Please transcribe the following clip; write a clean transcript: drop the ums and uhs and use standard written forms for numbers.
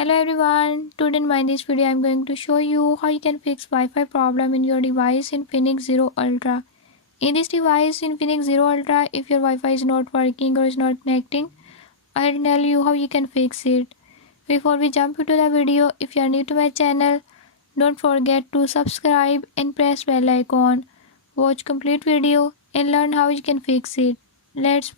Hello everyone, today in this video I am going to show you how you can fix Wi-Fi problem in your device Infinix Zero Ultra. In this device Infinix Zero Ultra, if your Wi-Fi is not working or is not connecting, I'll tell you how you can fix it. Before we jump into the video, if you are new to my channel, don't forget to subscribe and press bell icon. Watch complete video and learn how you can fix it. Let's